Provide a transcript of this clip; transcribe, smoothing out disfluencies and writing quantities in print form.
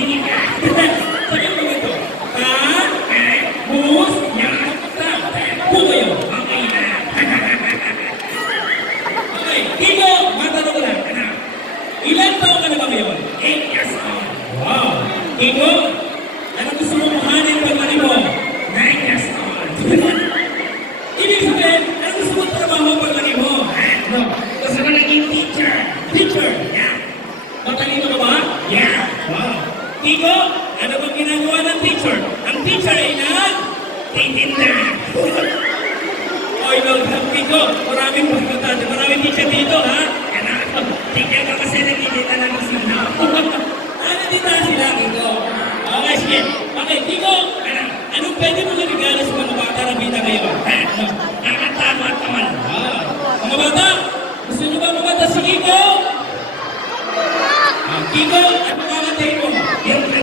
Sige ka. Sabihin mo ito. Ka, mus, ya, sa, puyo. Okay na. Okay, Tigo, matanong ko lang. Anak, ilan taon ka na ba ngayon? 8 years old. Wow. Tigo, ano gusto mo kuhanin pag mali mo? 9 years old. Ibig sabihin, ano gusto mo trabaho pag laki mo? No. Gusto ko naging teacher. Teacher? Yeah. Matalino ka ba? Yeah. Wow. Tigo, ano bang ginagawa ng teacher? Ang teacher ay nag-titinda. Oy, no, Tigo, maraming teacher dito, ha? Yan ako. Teacher ka kasi nagtitinda ng sino. Ano dito sila, Tigo? Okay, sige. Okay, Tigo, anong pwede mo regalo sa mga bata na bida ngayon? Nakatama at naman. Mga bata, gusto nyo ba mga bata si Kiko? Kiko,